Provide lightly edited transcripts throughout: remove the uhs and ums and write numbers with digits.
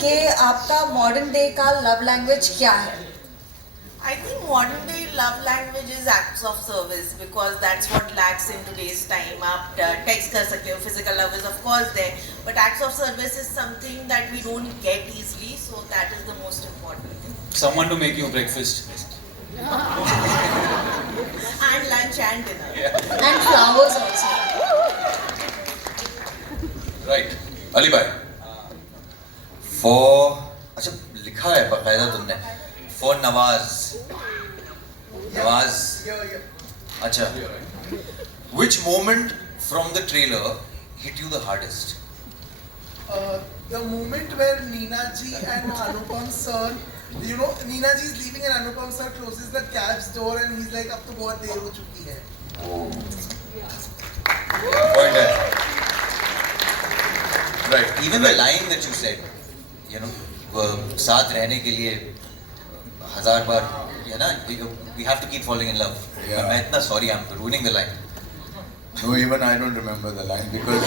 कि आपका modern day का लव लैंग्वेज क्या है? I think modern day love language is acts of service because that's what lacks in today's time. आप text कर सकते हो, physical love is of course there, but acts of service is something that we don't get easily, so that is the most important thing. Someone to make you breakfast. And lunch and dinner. And flowers also. Right. Ali भाई, for अच्छा लिखा है बकायदा तुमने for Nawaz अच्छा which moment from the trailer hit you the hardest? The moment where Neena ji and Anupam sir, you know, Neena ji is leaving and Anupam sir closes the cab's door and he's like, अब तो बहुत देर हो चुकी है. Point है. Right. Even the line that you said, you know, साथ रहने के लिए हजार बार, you know, we have to keep falling in love. Yeah. मैं इतना sorry, I'm ruining the line. No, even I don't remember the line because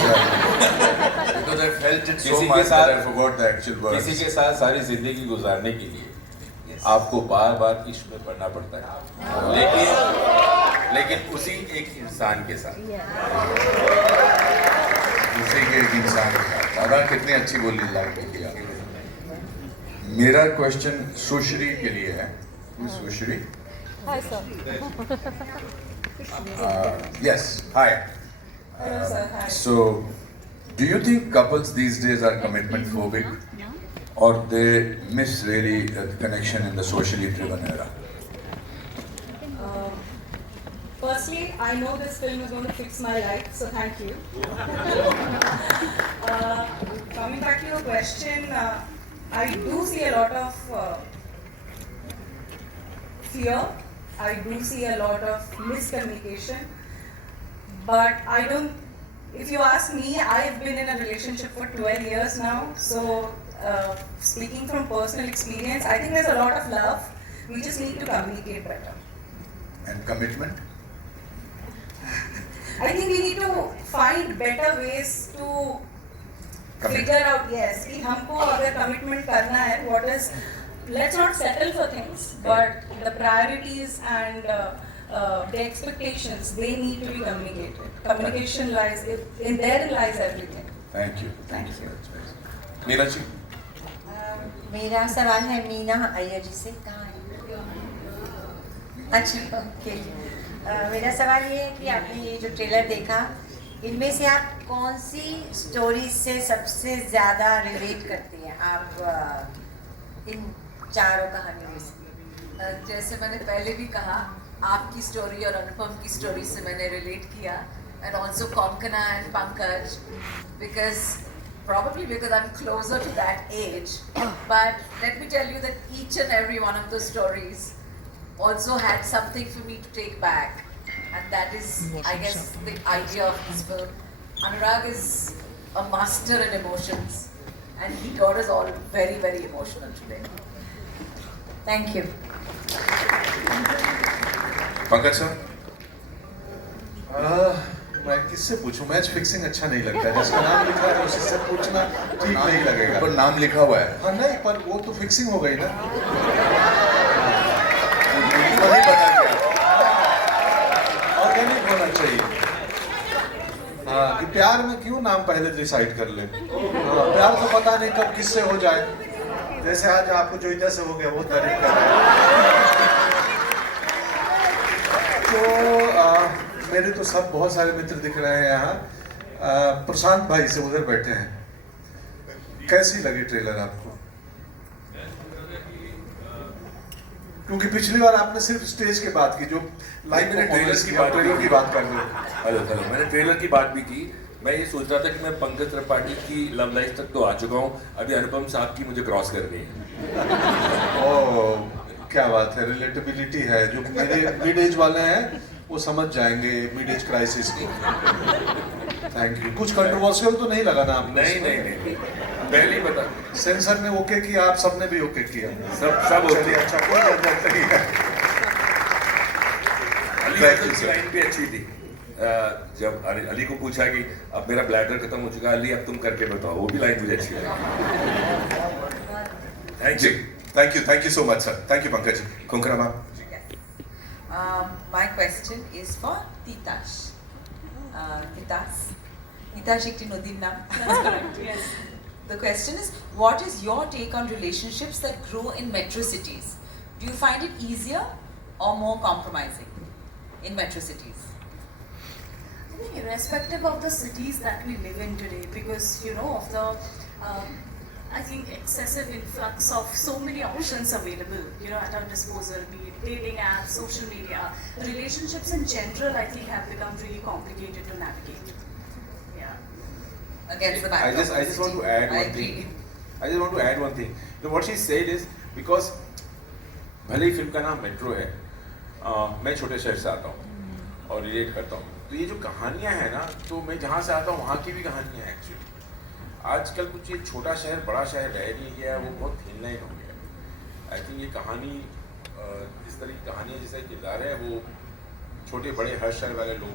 I felt it so किसी के much साथ- that I forgot the actual words. किसी के साथ सारी जिंदगी गुजारने के लिए आपको बार बार इश्क में पड़ना पड़ता है, लेकिन उसी एक इंसान के साथ. दूसरे के एक इंसान के साथ. दादा कितनी अच्छी बोली लाइन में किया. मेरा क्वेश्चन सुश्री के लिए है. सुश्री. Hi, sir. Yes. Hi. So, do you think couples these days are commitment phobic, or they miss really the connection in the socially driven era? Firstly, I know this film is going to fix my life, so thank you. Coming back to your question, I do see a lot of fear. I do see a lot of miscommunication. But I don't, if you ask me, I've been in a relationship for 12 years now. So, speaking from personal experience, I think there's a lot of love. We just need to communicate better. And commitment? I think we need to find better ways to figure out, yes, कि हमको अगर commitment करना है, what is, let's not settle for things, but the priorities and the expectations, they need to be communicated. Communication lies, in there lies everything. Thank you. Thank you. Meera ji. मेरा सवाल है मीना अय्यर जी से. कहाँ है? अच्छा, ओके. मेरा सवाल ये है कि आपने ये जो ट्रेलर देखा, इनमें से आप कौन सी स्टोरी से सबसे ज़्यादा रिलेट करती हैं आप इन चारों कहानियों में से? जैसे मैंने पहले भी कहा, आपकी स्टोरी और अनुपम की स्टोरी से मैंने रिलेट किया, and also Konkana and Pankaj, probably because I'm closer to that age. But let me tell you that each and every one of those stories also had something for me to take back, and that is, I guess, the idea of this film. Anurag is a master in emotions, and he got us all very, very emotional today. Thank you. Pankaj sir. मैं किससे पूछूं? Match fixing अच्छा नहीं लगता है. जिसका नाम लिखा है उससे पूछना ठीक नहीं लगेगा. पर नाम लिखा हुआ है. हाँ नहीं, पर वो तो फिक्सिंग हो गई ना. नहीं पता क्या. ऑर्गेनिक होना चाहिए. हाँ, कि प्यार में क्यों नाम पहले डिसाइड कर ले. प्यार तो पता नहीं कब किससे हो जाए. जैसे आज आपको जो इधर से हो गया वो तारीफ कर रहा है. तो मेरे तो सब बहुत सारे मित्र दिख रहे हैं यहाँ. प्रशांत भाई से उधर बैठे हैं. कैसी लगी ट्रेलर आपको? क्योंकि पिछली बार आपने सिर्फ स्टेज की बात की, जो लाइव मैंने ट्रेलर की बात कर रहे हैं. हेलो, मैंने ट्रेलर की बात भी की. मैं ये सोच रहा था कि मैं पंकज त्रिपाठी की लव लाइफ तक तो आ चुका हूँ, अभी अनुपम साहब की मुझे क्रॉस करनी है. ओह, क्या बात है. रिलेटेबिलिटी है. जो मेरे मिड एज वाले हैं वो समझ जाएंगे मिड एज क्राइसिस को. Thank you. कुछ कंट्रोवर्शियल तो नहीं लगा ना आपको? नहीं, पहले ही बता. सेंसर ने ओके किया, आप सबने भी ओके किया. सब चलिए, अच्छा, कोई झंझट नहीं है. अली की लाइन भी अच्छी थी. जब अली को पूछा कि अब मेरा ब्लैडर खत्म हो चुका है, अली अब तुम करके बताओ, वो भी लाइन मुझे अच्छी लगी. Thank you so much, sir. Thank you, Pankaj. Kunkara ma'am. My question is for Titash. Titash ekti nodir naam. That's correct, yes. The question is, what is your take on relationships that grow in metro cities? Do you find it easier or more compromising in metro cities? I think irrespective of the cities that we live in today, because you know of the I think excessive influx of so many options available, you know, at our disposal, be it dating apps, social media, relationships in general, I think have become really complicated to navigate. Yeah. Against the I backdrop just of the want to city. add I one agree. thing. I just want to add one thing. You know, what she said is because भले ही film का नाम metro है, मैं छोटे शहर से आता हूँ और रिलेट करता हूँ. तो ये जो कहानियाँ हैं ना, तो मैं जहाँ से आता हूँ वहाँ की भी कहानियाँ हैं एक्चुअली. आजकल कुछ ये छोटा शहर बड़ा शहर रह नहीं गया, वो बहुत थिन लाइन हो गया. आई थिंक ये कहानी जिस तरह की कहानियाँ जैसा किरदार है, वो छोटे बड़े हर शहर वाले लोग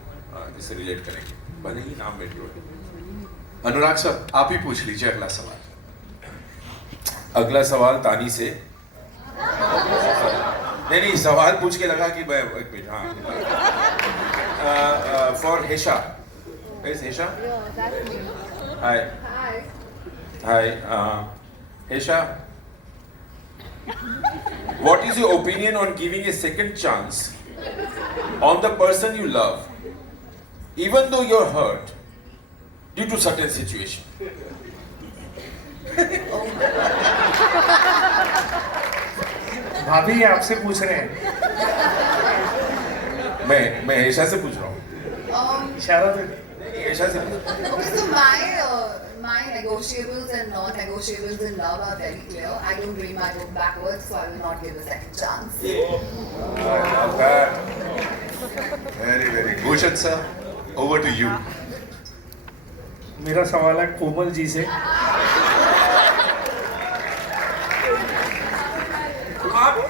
इससे रिलेट करेंगे, भले ही नाम मेट्रो है. अनुराग सर, आप ही पूछ लीजिए अगला सवाल. अगला सवाल तानी से. नहीं, सवाल पूछ के लगा कि मैं एक मिनट. हाँ, for Hesha. Where's Hesha? Hi. Hesha, what is your opinion on giving a second chance on the person you love, even though you're hurt due to certain situation? भाभी आपसे पूछ रहे हैं. मैं हेशा से पूछ रहा हूँ. इशारा तो हेशा से. Okay, so my negotiables and non-negotiables in love are very clear. I don't read my book backwards, so I will not give a second chance. Not bad. Very, very good. Bhushan sir, over to you. मेरा सवाल है कोमल जी से.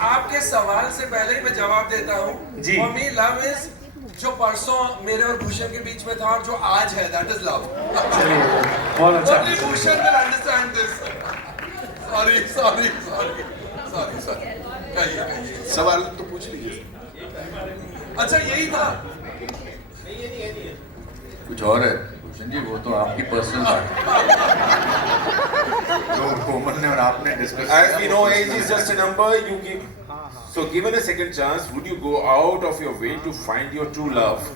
आपके सवाल से पहले ही मैं जवाब देता हूँ. जी. For me, love is जो परसों मेरे और भूषण के बीच में था और जो आज है, that is love. चलिए, बहुत अच्छा. Only Bhushan will understand this. Sorry. कहिए. सवाल तो पूछ लीजिए. अच्छा, यही था. कुछ और है भूषण जी, वो तो आपकी पर्सनल बात है. तो कोमल ने और आपने discuss. As we know, age is just a number. You give. So, given a second chance, would you go out of your way to find your true love?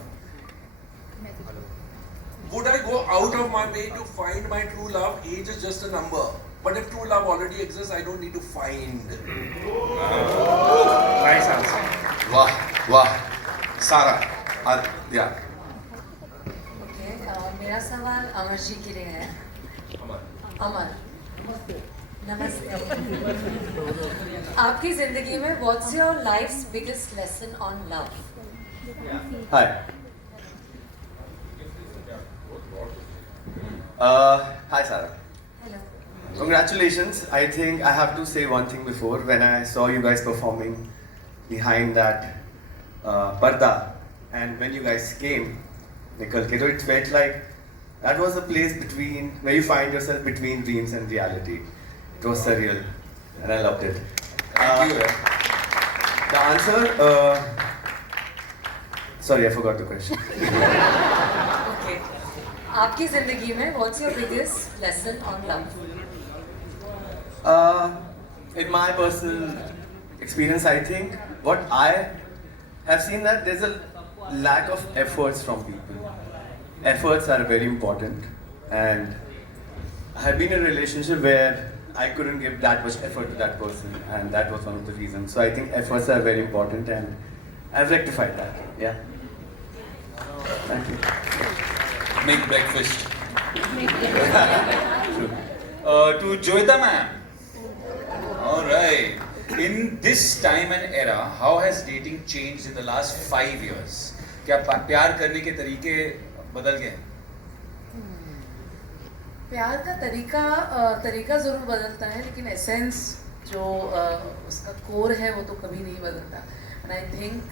Would I go out of my way to find my true love? Age is just a number. But if true love already exists, I don't need to find. Nice answer. वाह. सारा. या. Okay, मेरा सवाल अमर जी के लिए है. अमर. नमस्ते. आपकी जिंदगी में what's your life's biggest lesson on love? Hi. Hi Sarah. Hello. Congratulations. I think I have to say one thing before. When I saw you guys performing behind that parda, and when you guys came, Nikal Kedo, it felt like that was a place between where you find yourself between dreams and reality. It was surreal, and I loved it. Thank you. The answer. Sorry, I forgot the question. Okay. आपकी जिंदगी में what's your biggest lesson on love? In my personal experience, I think what I have seen that there's a lack of efforts from people. Efforts are very important, and I have been in a relationship where I couldn't give that much effort to that person, and that was one of the reasons. So I think efforts are very important, and I've rectified that. Yeah. Thank you. Make breakfast. To Joyita ma'am. All right. In this time and era, how has dating changed in the last 5 years? क्या प्यार करने के तरीके बदल गए? प्यार का तरीका ज़रूर बदलता है, लेकिन एसेंस जो उसका कोर है वो तो कभी नहीं बदलता. एंड आई थिंक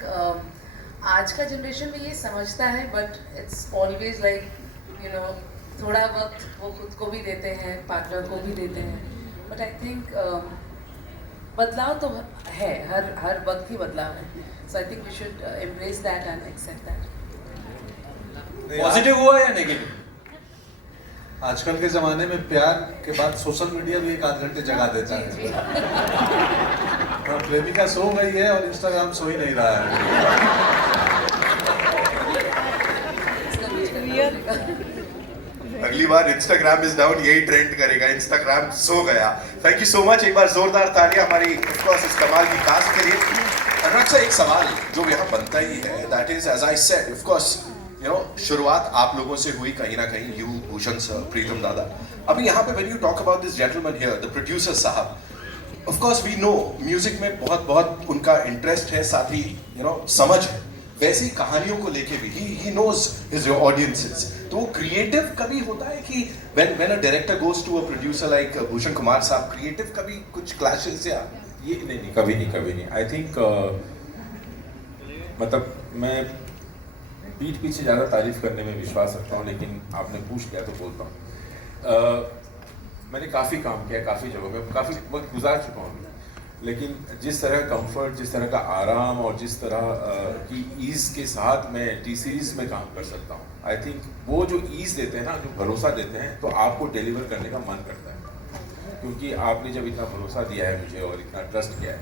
आज का जनरेशन में ये समझता है, but it's always like you know थोड़ा वक्त वो खुद को भी देते हैं, पार्टनर को भी देते हैं. बट आई थिंक बदलाव तो है, हर वक्त ही बदलाव है. So I think we should embrace that and accept that. Positive हुआ या नेगेटिव? आजकल के जमाने में प्यार के बाद सोशल मीडिया भी 1 आध घंटे जगा देता है. हाँ, प्रेमिका सो गई है और इंस्टाग्राम सो ही नहीं रहा है. अगली बार इंस्टाग्राम इज डाउन यही ट्रेंड करेगा, इंस्टाग्राम सो गया. Thank you so much. एक बार जोरदार तालियां हमारी ऑफ कोर्स इस कमाल की कास्ट के लिए. अनुराग सर, एक सवाल जो यहाँ बनता ही है, that is as I said, of course you know शुरुआत आप लोगों से हुई कहीं ना कहीं, यू, भूषण सर, प्रीतम दादा. अभी यहाँ पे when you talk about this gentleman here, the producer साहब, of course we know music में बहुत बहुत उनका इंटरेस्ट है, साथ ही यू नो समझ है. वैसे ही कहानियों को लेके भी ही नोज हिज ऑडियंसेस. तो वो क्रिएटिव कभी होता है कि when a director goes to a producer like Bhushan Kumar साहब, क्रिएटिव कभी कुछ क्लैशेस या ये नहीं, कभी नहीं. आई थिंक मतलब मैं पीठ पीछे ज़्यादा तारीफ करने में विश्वास रखता हूँ, लेकिन आपने पूछ लिया तो बोलता हूँ. मैंने काफ़ी काम किया, काफ़ी जगहों में काफ़ी वक्त गुजार चुका हूँ, लेकिन जिस तरह कंफर्ट, जिस तरह का आराम और जिस तरह की ईज़ के साथ मैं टी सीरीज़ में काम कर सकता हूँ, आई थिंक वो जो ईज़ देते हैं ना, जो भरोसा देते हैं, तो आपको डिलीवर करने का मन करता है, क्योंकि आपने जब इतना भरोसा दिया है मुझे और इतना ट्रस्ट किया है,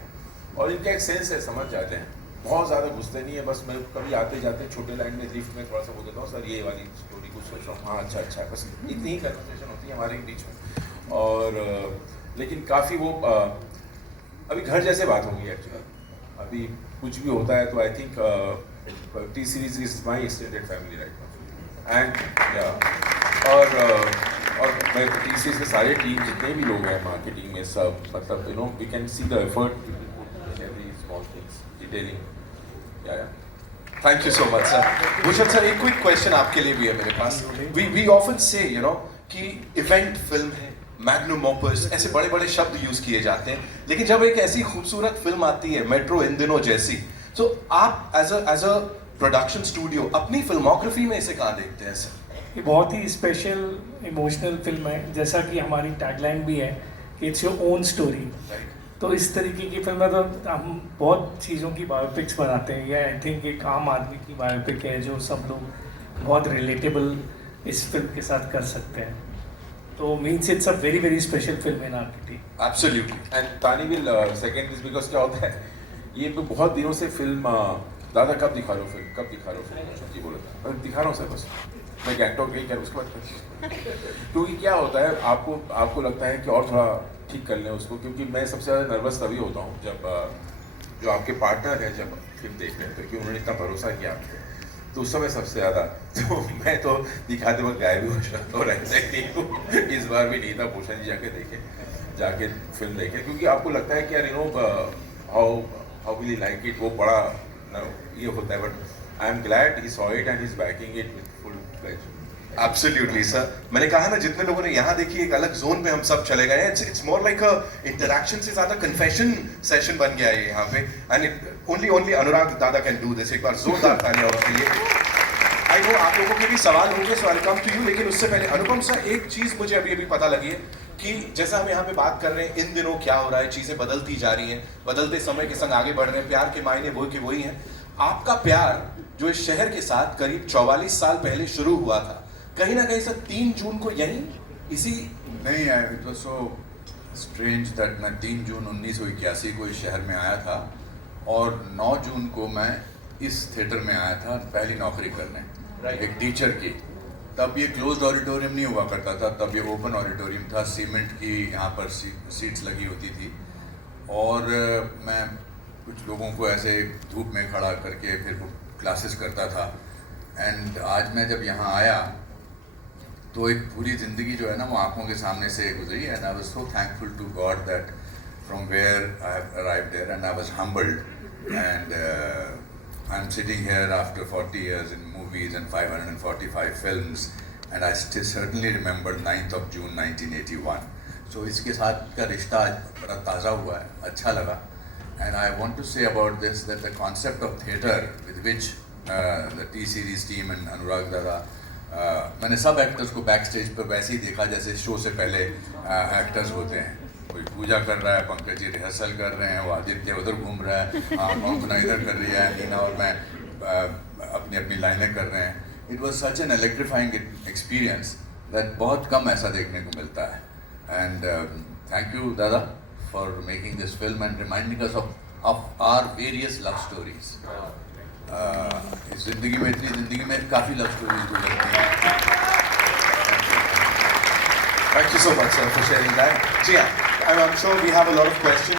और इनका एक सेंस है, समझ जाते हैं. बहुत ज़्यादा घुसते नहीं है, बस मैं कभी आते जाते छोटे लाइन में लिफ्ट में थोड़ा सा बोल देता हूँ, सर ये वाली स्टोरी कुछ सोच रहा हूँ, हाँ अच्छा, बस इतनी ही कन्वर्सेशन होती है हमारे बीच में. और लेकिन काफ़ी वो अभी घर जैसे बात होगी एक्चुअली. अभी कुछ भी होता है तो I think T series is my extended family right now. And और मैं टी सीरीज के सारे टीम जितने भी लोग हैं मार्केटिंग में, सब मतलब you know we can see the effort every small things detailing. Thank you so much sir. Bhushan sir, एक क्विक क्वेश्चन आपके लिए भी है मेरे पास. We often say you know कि इवेंट फिल्म है, मैग्नम ओपस, ऐसे बड़े बड़े शब्द यूज किए जाते हैं, लेकिन जब एक ऐसी खूबसूरत फिल्म आती है मेट्रो इन दिनों जैसी, तो आप एज अ प्रोडक्शन स्टूडियो अपनी फिल्मोग्राफी में इसे कहाँ देखते हैं सर? ये बहुत ही स्पेशल इमोशनल फिल्म है, जैसा कि हमारी टैगलाइन भी है कि इट्स योर ओन स्टोरी. तो इस तरीके की फिल्में तो हम बहुत चीज़ों की बायोपिक्स बनाते हैं, या आई थिंक एक आम आदमी की बायोपिक है जो सब लोग बहुत रिलेटेबल इस फिल्म के साथ कर सकते हैं. तो means it's a very very special film in R T. Absolutely. And तानी विल सेकंड दिस बिकॉज क्या होता है, ये बहुत दिनों से फिल्म दादा कब दिखा रहे हो फिल्म जी बोलो था, दिखा रहा हूँ सर, बस मैं गैंगटॉक गई क्या उसके बाद. क्योंकि क्या होता है, आपको लगता है कि और थोड़ा ठीक कर लें उसको, क्योंकि मैं सबसे ज़्यादा नर्वस तभी होता हूँ जब जो आपके पार्टनर है जब फिल्म देख रहे हैं, तो कि उन्होंने इतना भरोसा किया आपको, तो उस समय सबसे ज़्यादा तो मैं तो दिखाते वक्त गायब भी हो जाता और ऐसे ही इस बार भी नहीं था. भूषण जी जाके फिल्म देखे, क्योंकि आपको लगता है कि यार you know how will he like it, वो बड़ा ये होता है. But I am glad he saw it and he is banking it with full pleasure. Absolutely sir. मैंने कहा ना, जितने लोगों ने यहाँ देखी, एक अलग जोन में हम सब चले गए हैं. It's more like a interaction से ज्यादा कन्फेशन सेशन बन गया है यहाँ पे. एंड ओनली अनुराग दादा कैन डू दिस. एक बार जोरदार तालियां उसके लिए. आई नो आप लोगों के भी सवाल होंगे, सो आई कम टू यू. लेकिन उससे पहले अनुपम सर, एक चीज मुझे अभी पता लगी है कि जैसा हम यहाँ पे बात कर रहे हैं, इन दिनों क्या हो रहा है, चीजें बदलती जा रही हैं, बदलते समय के संग आगे बढ़ रहे हैं. प्यार के मायने वो के वही हैं. आपका प्यार जो इस शहर के साथ करीब 44 साल पहले शुरू हुआ था, कहीं ना कहीं सर 3 जून को यहीं इसी नहीं है. It was so strange that मैं 3 जून 1981 को इस शहर में आया था, और 9 जून को मैं इस थिएटर में आया था पहली नौकरी करने, एक टीचर की. तब ये क्लोज्ड ऑडिटोरियम नहीं हुआ करता था, तब ये ओपन ऑडिटोरियम था. सीमेंट की यहाँ पर सीट्स लगी होती थी, और मैं कुछ लोगों को ऐसे धूप में खड़ा करके फिर वो क्लासेस करता था. एंड आज मैं जब यहाँ आया तो एक पूरी ज़िंदगी जो है ना, वो आंखों के सामने से गुजरी. And I was so thankful to God that from where I have arrived there, and I was humbled. And I am sitting here after 40 years in movies and 545 films, and I still certainly remember 9th of June 1981. So इसके साथ का रिश्ता आज बड़ा ताज़ा हुआ है, अच्छा लगा. And I want to say about this that the concept of theatre with which the T series team and Anurag Dada, मैंने सब एक्टर्स को बैक स्टेज पर वैसे ही देखा जैसे शो से पहले एक्टर्स होते हैं. कोई पूजा कर रहा है, पंकज जी रिहर्सल कर रहे हैं, वो आदित्य उधर घूम रहा है, कौन इधर कर रही है, नीना और मैं अपनी अपनी लाइनें कर रहे हैं. It was such an electrifying experience that बहुत कम ऐसा देखने को मिलता है. And thank you Dada for making this film and reminding us of our various love stories. इस जिंदगी में, इतनी जिंदगी में काफ़ी लव स्टोरीज गुजरती हैं. Thank you so much, sir, for sharing that. Jia, I'm sure we have a lot of questions.